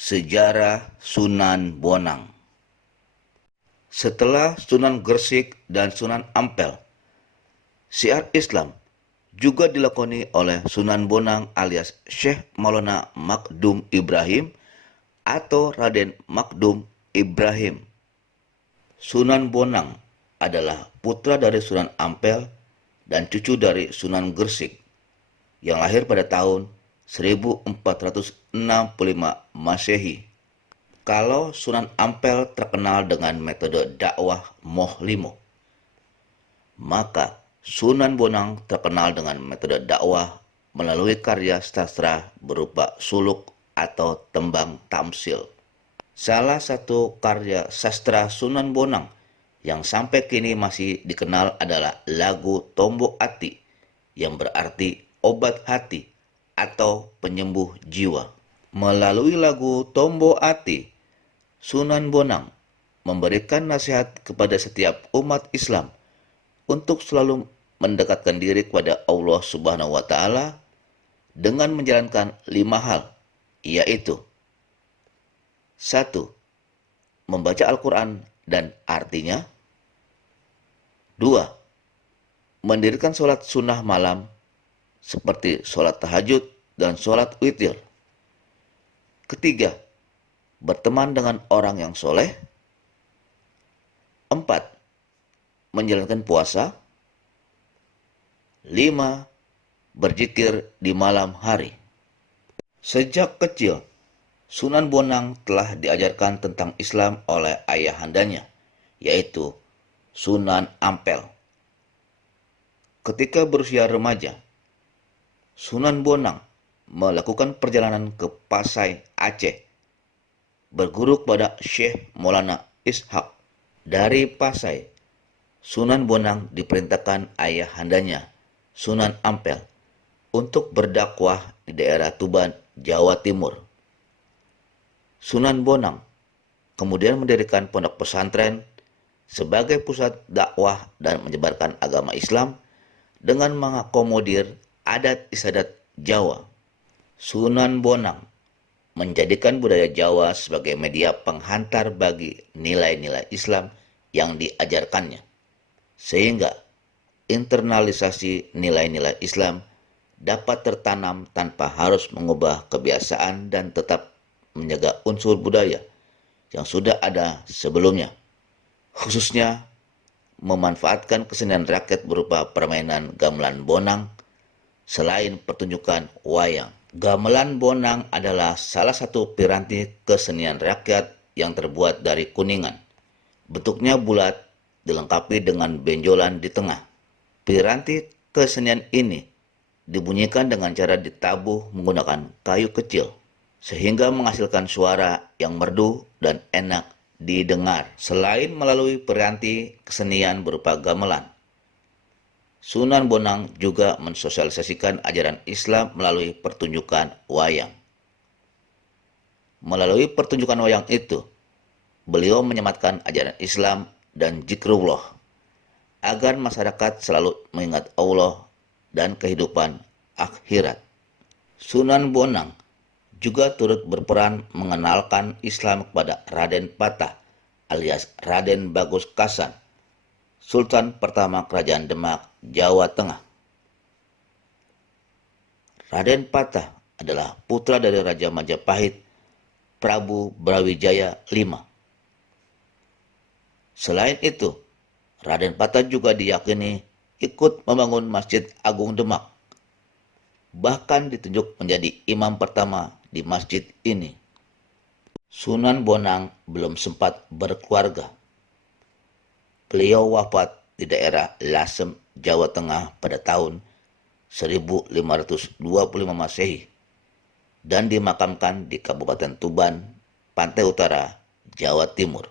Sejarah Sunan Bonang. Setelah Sunan Gresik dan Sunan Ampel, syiar Islam juga dilakoni oleh Sunan Bonang alias Syekh Maulana Makdum Ibrahim atau Raden Makdum Ibrahim. Sunan Bonang adalah putra dari Sunan Ampel dan cucu dari Sunan Gresik yang lahir pada tahun 1465 Masehi. Kalau Sunan Ampel terkenal dengan metode dakwah Moh Limo, maka Sunan Bonang terkenal dengan metode dakwah melalui karya sastra berupa suluk atau tembang tamsil. Salah satu karya sastra Sunan Bonang yang sampai kini masih dikenal adalah lagu Tombo Ati, yang berarti obat hati atau penyembuh jiwa. Melalui lagu Tombo Ati, Sunan Bonang memberikan nasihat kepada setiap umat Islam untuk selalu mendekatkan diri kepada Allah Subhanahu wa Ta'ala dengan menjalankan 5 hal, yaitu: 1. Membaca Al-Quran dan artinya. 2. Mendirikan sholat sunnah malam seperti sholat tahajud dan sholat witir. 3. Berteman dengan orang yang soleh. 4. Menjalankan puasa. 5. Berzikir di malam hari. Sejak kecil, Sunan Bonang telah diajarkan tentang Islam oleh ayahandanya, yaitu Sunan Ampel. Ketika berusia remaja, Sunan Bonang melakukan perjalanan ke Pasai, Aceh, berguru kepada Syekh Maulana Ishaq. Dari Pasai, Sunan Bonang diperintahkan ayahandanya, Sunan Ampel, untuk berdakwah di daerah Tuban, Jawa Timur. Sunan Bonang kemudian mendirikan pondok pesantren sebagai pusat dakwah dan menyebarkan agama Islam dengan mengakomodir adat istiadat Jawa. Sunan Bonang menjadikan budaya Jawa sebagai media penghantar bagi nilai-nilai Islam yang diajarkannya, sehingga internalisasi nilai-nilai Islam dapat tertanam tanpa harus mengubah kebiasaan dan tetap menjaga unsur budaya yang sudah ada sebelumnya, khususnya memanfaatkan kesenian rakyat berupa permainan gamelan bonang selain pertunjukan wayang. Gamelan bonang adalah salah satu piranti kesenian rakyat yang terbuat dari kuningan. Bentuknya bulat, dilengkapi dengan benjolan di tengah. Piranti kesenian ini dibunyikan dengan cara ditabuh menggunakan kayu kecil, sehingga menghasilkan suara yang merdu dan enak didengar. Selain melalui piranti kesenian berupa gamelan, Sunan Bonang juga mensosialisasikan ajaran Islam melalui pertunjukan wayang. Melalui pertunjukan wayang itu, beliau menyematkan ajaran Islam dan zikrullah agar masyarakat selalu mengingat Allah dan kehidupan akhirat. Sunan Bonang juga turut berperan mengenalkan Islam kepada Raden Patah alias Raden Bagus Kasan, Sultan pertama Kerajaan Demak, Jawa Tengah. Raden Patah adalah putra dari Raja Majapahit, Prabu Brawijaya V. Selain itu, Raden Patah juga diyakini ikut membangun Masjid Agung Demak, bahkan ditunjuk menjadi imam pertama di masjid ini. Sunan Bonang belum sempat berkeluarga. Beliau wafat di daerah Lasem, Jawa Tengah pada tahun 1525 Masehi dan dimakamkan di Kabupaten Tuban, Pantai Utara, Jawa Timur.